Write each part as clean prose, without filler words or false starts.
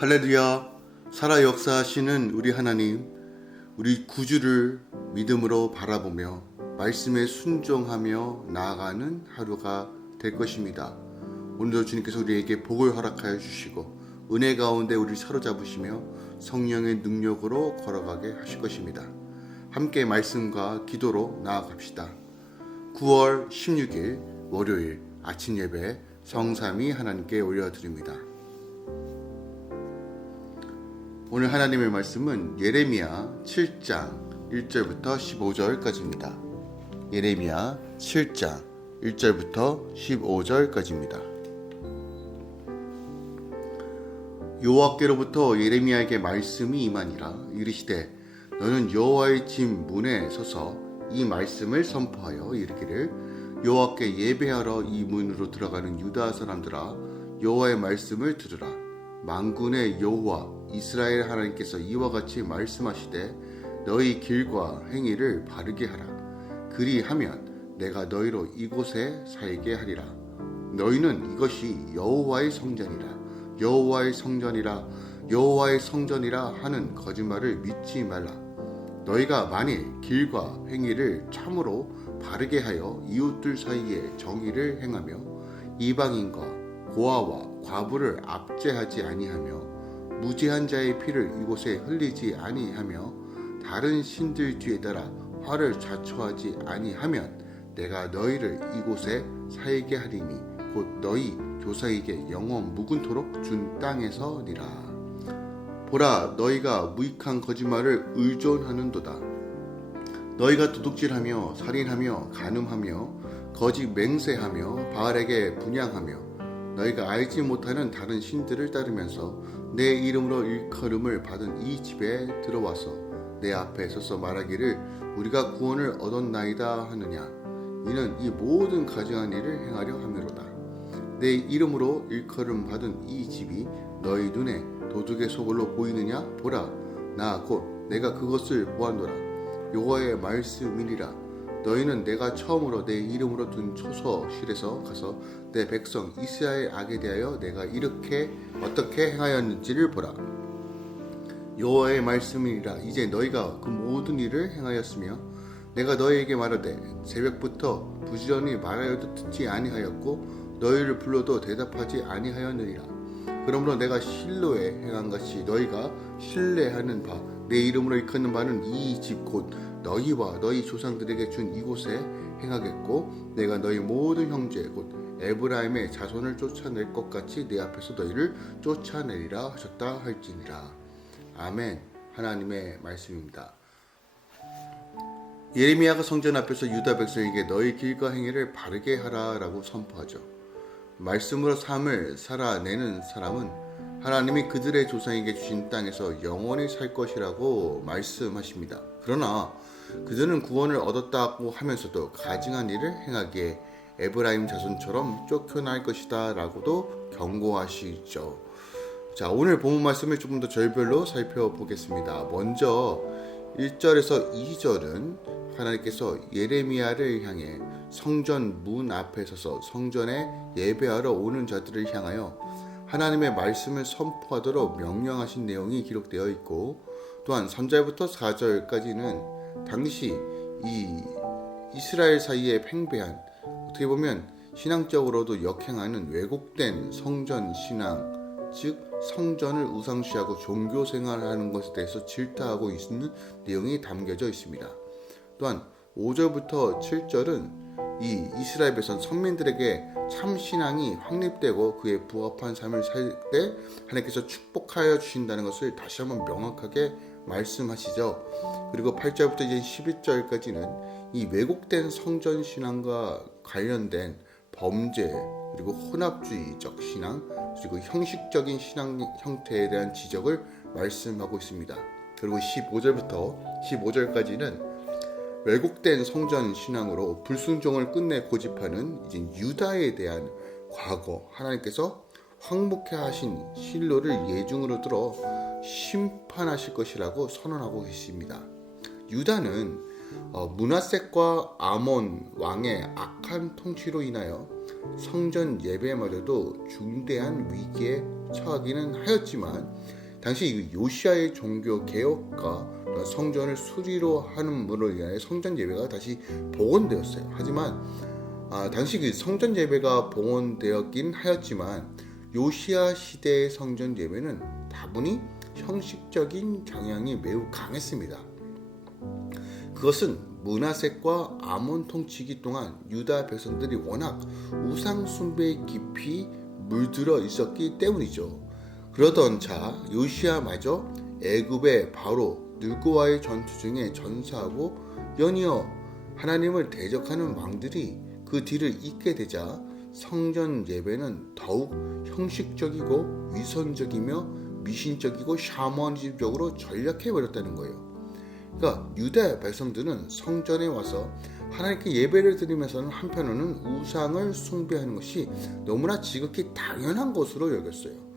할렐루야. 살아 역사하시는 우리 하나님, 우리 구주를 믿음으로 바라보며 말씀에 순종하며 나아가는 하루가 될 것입니다. 오늘도 주님께서 우리에게 복을 허락하여 주시고 은혜 가운데 우리를 사로잡으시며 성령의 능력으로 걸어가게 하실 것입니다. 함께 말씀과 기도로 나아갑시다. 9월 16일 월요일 아침 예배 성삼위 하나님께 올려드립니다. 오늘 하나님의 말씀은 예레미야 7장 1절부터 15절까지입니다. 예레미야 7장 1절부터 15절까지입니다. 여호와께로부터 예레미야에게 말씀이 임하니라. 이르시되 너는 여호와의 집 문에 서서 이 말씀을 선포하여 이르기를 여호와께 예배하러 이 문으로 들어가는 유다 사람들아, 여호와의 말씀을 들으라. 만군의 여호와 이스라엘 하나님께서 이와 같이 말씀하시되 너희 길과 행위를 바르게 하라. 그리하면 내가 너희로 이곳에 살게 하리라. 너희는 이것이 여호와의 성전이라, 여호와의 성전이라, 여호와의 성전이라 하는 거짓말을 믿지 말라. 너희가 만일 길과 행위를 참으로 바르게 하여 이웃들 사이에 정의를 행하며 이방인과 고아와 과부를 압제하지 아니하며 무죄한 자의 피를 이곳에 흘리지 아니하며 다른 신들 뒤에 따라 화를 자초하지 아니하면 내가 너희를 이곳에 살게 하리니 곧 너희 조상에게 영원 묵은토록 준 땅에서니라. 보라, 너희가 무익한 거짓말을 의존하는도다. 너희가 도둑질하며 살인하며 간음하며 거짓 맹세하며 바알에게 분향하며 너희가 알지 못하는 다른 신들을 따르면서 내 이름으로 일컬음을 받은 이 집에 들어와서 내 앞에 서서 말하기를 우리가 구원을 얻었나이다 하느냐. 이는 이 모든 가증한 일을 행하려 함이로다. 내 이름으로 일컬음 받은 이 집이 너희 눈에 도둑의 소굴로 보이느냐? 보라, 나 곧 내가 그것을 보았노라. 여호와의 말씀이니라. 너희는 내가 처음으로 내 이름으로 둔 초소실에서 가서 내 백성 이스라엘 악에 대하여 내가 이렇게 어떻게 행하였는지를 보라. 여호와의 말씀이니라. 이제 너희가 그 모든 일을 행하였으며 내가 너희에게 말하되 새벽부터 부지런히 말하여도 듣지 아니하였고 너희를 불러도 대답하지 아니하였느니라. 그러므로 내가 실로에 행한 것이 너희가 신뢰하는 바 내 이름으로 일컫는 바는 이 집 곧 너희와 너희 조상들에게 준 이곳에 행하겠고 내가 너희 모든 형제 곧 에브라임의 자손을 쫓아낼 것 같이 내 앞에서 너희를 쫓아내리라 하셨다 할지니라. 아멘. 하나님의 말씀입니다. 예레미야가 성전 앞에서 유다 백성에게 너희 길과 행위를 바르게 하라라고 선포하죠. 말씀으로 삶을 살아내는 사람은 하나님이 그들의 조상에게 주신 땅에서 영원히 살 것이라고 말씀하십니다. 그러나 그들은 구원을 얻었다고 하면서도 가증한 일을 행하기에 에브라임 자손처럼 쫓겨날 것이다 라고도 경고하시죠. 자, 오늘 본문 말씀을 조금 더 절별로 살펴보겠습니다. 먼저 1절에서 2절은 하나님께서 예레미야를 향해 성전 문 앞에 서서 성전에 예배하러 오는 자들을 향하여 하나님의 말씀을 선포하도록 명령하신 내용이 기록되어 있고, 또한 3절부터 4절까지는 당시 이 이스라엘 사이에 팽배한, 어떻게 보면 신앙적으로도 역행하는 왜곡된 성전 신앙, 즉 성전을 우상시하고 종교 생활하는 것에 대해서 질타하고 있는 내용이 담겨져 있습니다. 또한 5절부터 7절은 이 이스라엘 백성 선민들에게 참 신앙이 확립되고 그에 부합한 삶을 살 때 하나님께서 축복하여 주신다는 것을 다시 한번 명확하게 말씀하시죠. 그리고 8절부터 이제 11절까지는 이 왜곡된 성전 신앙과 관련된 범죄, 그리고 혼합주의적 신앙, 그리고 형식적인 신앙 형태에 대한 지적을 말씀하고 있습니다. 그리고 15절부터 15절까지는 왜곡된 성전 신앙으로 불순종을 끝내 고집하는 이제 유다에 대한 과거, 하나님께서 황복해 하신 실로를 예중으로 들어 심판하실 것이라고 선언하고 계십니다. 유다는 므낫셋과 아몬 왕의 악한 통치로 인하여 성전 예배마저도 중대한 위기에 처하기는 하였지만, 당시 요시아의 종교 개혁과 성전을 수리로 하는 문으로 인하여 성전 예배가 다시 복원되었어요. 하지만 당시 그 성전 예배가 복원되었긴 하였지만 요시아 시대의 성전 예배는 다분히 형식적인 경향이 매우 강했습니다. 그것은 므낫셋과 아몬 통치기 동안 유다 백성들이 워낙 우상 숭배에 깊이 물들어 있었기 때문이죠. 그러던 차 요시아마저 애굽의 바로 느고와의 전투 중에 전사하고 연이어 하나님을 대적하는 왕들이 그 뒤를 잇게 되자 성전 예배는 더욱 형식적이고 위선적이며 미신적이고 샤머니즘적으로 전락해버렸다는 거예요. 그러니까 유다 백성들은 성전에 와서 하나님께 예배를 드리면서는 한편으로는 우상을 숭배하는 것이 너무나 지극히 당연한 것으로 여겼어요.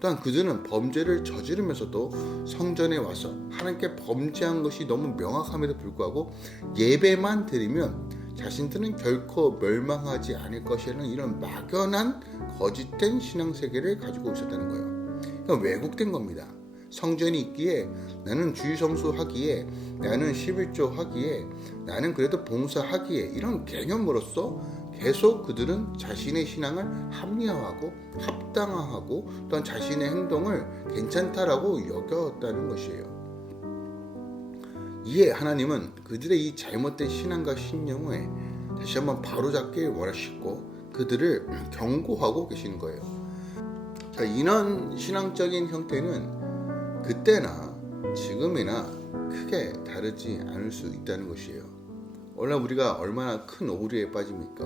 또한 그들은 범죄를 저지르면서도 성전에 와서 하나님께 범죄한 것이 너무 명확함에도 불구하고 예배만 드리면 자신들은 결코 멸망하지 않을 것이라는 이런 막연한 거짓된 신앙세계를 가지고 있었다는 거예요. 그러니까 왜곡된 겁니다. 성전이 있기에, 나는 주일성수 하기에, 나는 11조 하기에, 나는 그래도 봉사하기에, 이런 개념으로서 계속 그들은 자신의 신앙을 합리화하고 합당화하고 또한 자신의 행동을 괜찮다라고 여겼다는 것이에요. 이에 하나님은 그들의 이 잘못된 신앙과 신념을 다시 한번 바로잡길 원하시고 그들을 경고하고 계시는 거예요. 자, 이런 신앙적인 형태는 그때나 지금이나 크게 다르지 않을 수 있다는 것이에요. 오늘 우리가 얼마나 큰 오류에 빠집니까?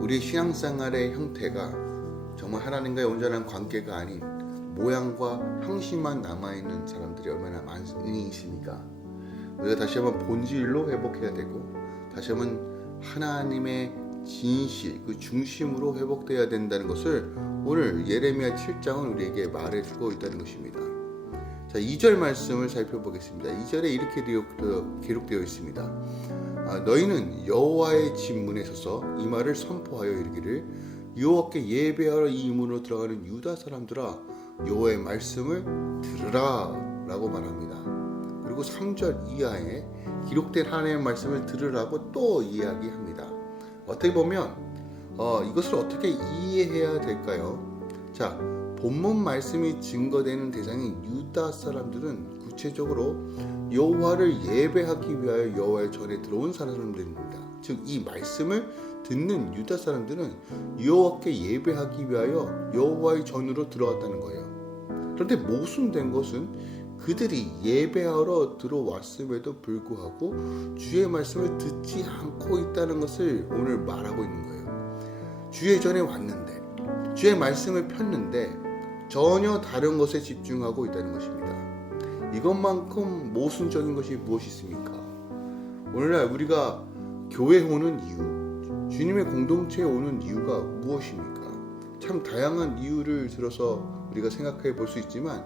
우리 신앙생활의 형태가 정말 하나님과의 온전한 관계가 아닌 모양과 형식만 남아있는 사람들이 얼마나 많이 있습니까? 우리가 다시 한번 본질로 회복해야 되고 다시 한번 하나님의 진실, 그 중심으로 회복되어야 된다는 것을 오늘 예레미야 7장은 우리에게 말해주고 있다는 것입니다. 자, 2절 말씀을 살펴보겠습니다. 2절에 이렇게 기록되어 있습니다. 너희는 여호와의 집 문에 서서 이 말을 선포하여 이르기를, 여호와께 예배하러 이 문으로 들어가는 유다 사람들아, 여호와의 말씀을 들으라 라고 말합니다. 그리고 3절 이하에 기록된 하나님의 말씀을 들으라고 또 이야기합니다. 어떻게 보면 이것을 어떻게 이해해야 될까요? 자, 본문 말씀이 증거되는 대상인 유다 사람들은 구체적으로 여호와를 예배하기 위하여 여호와의 전에 들어온 사람들입니다. 즉, 이 말씀을 듣는 유다 사람들은 여호와께 예배하기 위하여 여호와의 전으로 들어왔다는 거예요. 그런데 모순된 것은 그들이 예배하러 들어왔음에도 불구하고 주의 말씀을 듣지 않고 있다는 것을 오늘 말하고 있는 거예요. 주의 전에 왔는데, 주의 말씀을 폈는데 전혀 다른 것에 집중하고 있다는 것입니다. 이것만큼 모순적인 것이 무엇이 있습니까? 오늘날 우리가 교회에 오는 이유, 주님의 공동체에 오는 이유가 무엇입니까? 참 다양한 이유를 들어서 우리가 생각해 볼 수 있지만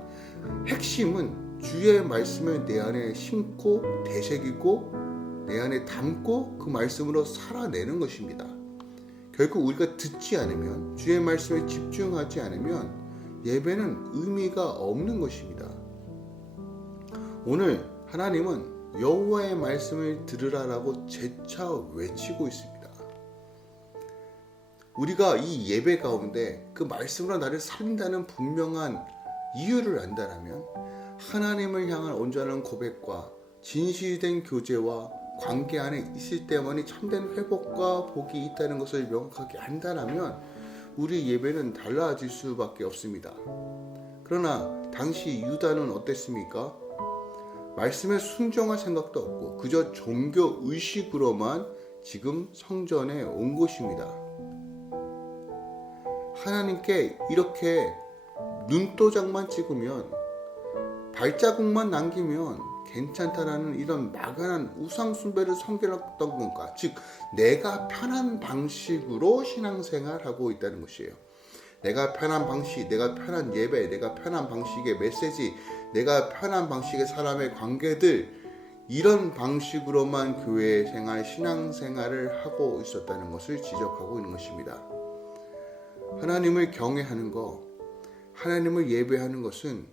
핵심은 주의 말씀을 내 안에 심고 되새기고 내 안에 담고 그 말씀으로 살아내는 것입니다. 결국 우리가 듣지 않으면, 주의 말씀에 집중하지 않으면 예배는 의미가 없는 것입니다. 오늘 하나님은 여호와의 말씀을 들으라라고 재차 외치고 있습니다. 우리가 이 예배 가운데 그 말씀으로 나를 살린다는 분명한 이유를 안다라면 하나님을 향한 온전한 고백과 진실된 교제와 관계 안에 있을 때만이 참된 회복과 복이 있다는 것을 명확하게 안다라면 우리 예배는 달라질 수밖에 없습니다. 그러나 당시 유다는 어땠습니까? 말씀에 순종할 생각도 없고 그저 종교 의식으로만 지금 성전에 온 것입니다. 하나님께 이렇게 눈도장만 찍으면, 발자국만 남기면 괜찮다라는 이런 막연한 우상 숭배를 섬겼던 건가? 즉, 내가 편한 방식으로 신앙생활하고 있다는 것이에요. 내가 편한 방식, 내가 편한 예배, 내가 편한 방식의 메시지, 내가 편한 방식의 사람의 관계들, 이런 방식으로만 교회 생활, 신앙생활을 하고 있었다는 것을 지적하고 있는 것입니다. 하나님을 경외하는 것, 하나님을 예배하는 것은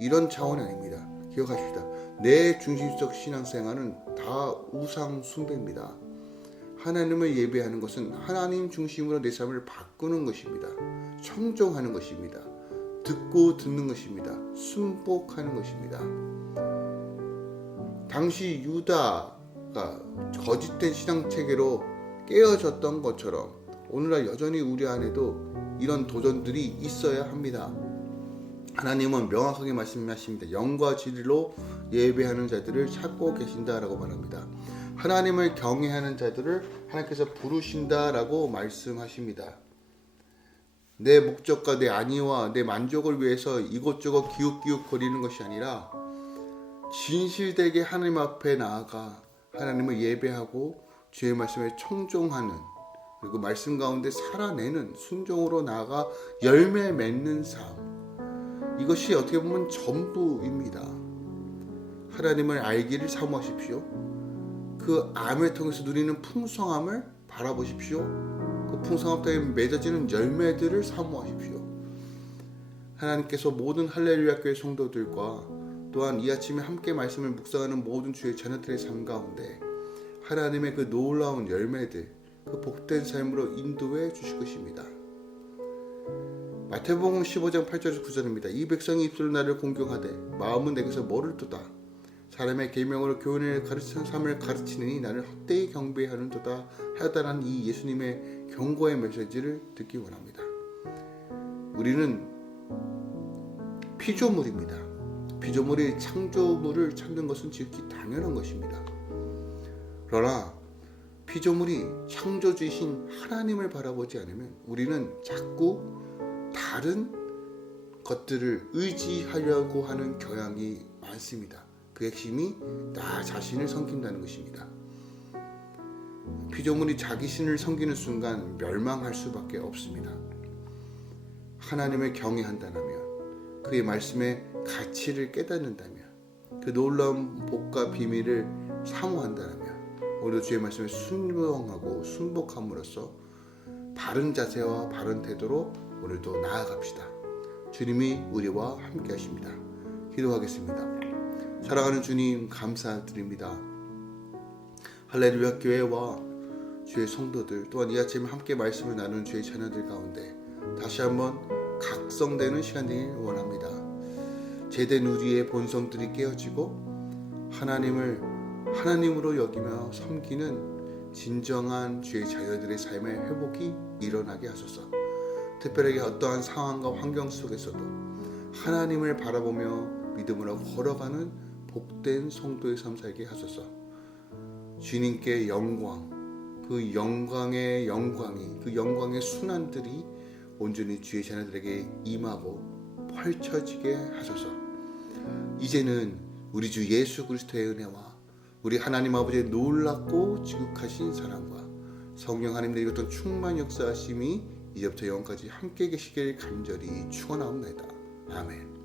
이런 차원이 아닙니다. 기억하십시다. 내 중심적 신앙생활은 다 우상 숭배입니다. 하나님을 예배하는 것은 하나님 중심으로 내 삶을 바꾸는 것입니다. 청종하는 것입니다. 듣고 듣는 것입니다. 순복하는 것입니다. 당시 유다가 거짓된 신앙체계로 깨어졌던 것처럼 오늘날 여전히 우리 안에도 이런 도전들이 있어야 합니다. 하나님은 명확하게 말씀하십니다. 영과 진리로 예배하는 자들을 찾고 계신다라고 말합니다. 하나님을 경외하는 자들을 하나님께서 부르신다라고 말씀하십니다. 내 목적과 내 안위와 내 만족을 위해서 이곳저곳 기웃기웃 거리는 것이 아니라 진실되게 하나님 앞에 나아가 하나님을 예배하고 주의 말씀에 청종하는, 그리고 말씀 가운데 살아내는, 순종으로 나아가 열매 맺는 삶, 이것이 어떻게 보면 전부입니다. 하나님을 알기를 사모하십시오. 그 암을 통해서 누리는 풍성함을 바라보십시오. 그 풍성함 때문에 맺어지는 열매들을 사모하십시오. 하나님께서 모든 할렐루야 교회 성도들과 또한 이 아침에 함께 말씀을 묵상하는 모든 주의 자녀들의 삶 가운데 하나님의 그 놀라운 열매들, 그 복된 삶으로 인도해 주실 것입니다. 마태복음 15장 8절에서 9절입니다. 이 백성이 입술로 나를 공경하되 마음은 내게서 멀을도다. 사람의 계명으로 교훈을 가르치는 삶을 가르치느니 나를 헛되이 경배하는도다 하다라는 이 예수님의 경고의 메시지를 듣기 원합니다. 우리는 피조물입니다. 피조물이 창조물을 찾는 것은 지극히 당연한 것입니다. 그러나 피조물이 창조주이신 하나님을 바라보지 않으면 우리는 자꾸 다른 것들을 의지하려고 하는 경향이 많습니다. 그 핵심이 나 자신을 섬긴다는 것입니다. 피조물이 자기 신을 섬기는 순간 멸망할 수밖에 없습니다. 하나님을 경외한다면, 그의 말씀의 가치를 깨닫는다면, 그 놀라운 복과 비밀을 사모한다면 오늘도 주의 말씀에 순종하고 순복함으로써 바른 자세와 바른 태도로 오늘도 나아갑시다. 주님이 우리와 함께 하십니다. 기도하겠습니다. 사랑하는 주님, 감사드립니다. 할렐루야 교회와 주의 성도들, 또한 이 아침에 함께 말씀을 나누는 주의 자녀들 가운데 다시 한번 각성되는 시간 되길 원합니다. 제된 우리의 본성들이 깨어지고 하나님을 하나님으로 여기며 섬기는 진정한 주의 자녀들의 삶의 회복이 일어나게 하소서. 특별하게 어떠한 상황과 환경 속에서도 하나님을 바라보며 믿음으로 걸어가는 복된 성도의 삶 살게 하소서. 주님께 영광, 그 영광의 영광이, 그 영광의 순환들이 온전히 주의 자녀들에게 임하고 펼쳐지게 하소서. 이제는 우리 주 예수 그리스도의 은혜와 우리 하나님 아버지의 놀랍고 지극하신 사랑과 성령 하나님의 이것도 충만 역사하심이 이제부터 영원까지 함께 계시길 간절히 축원하옵나이다. 아멘.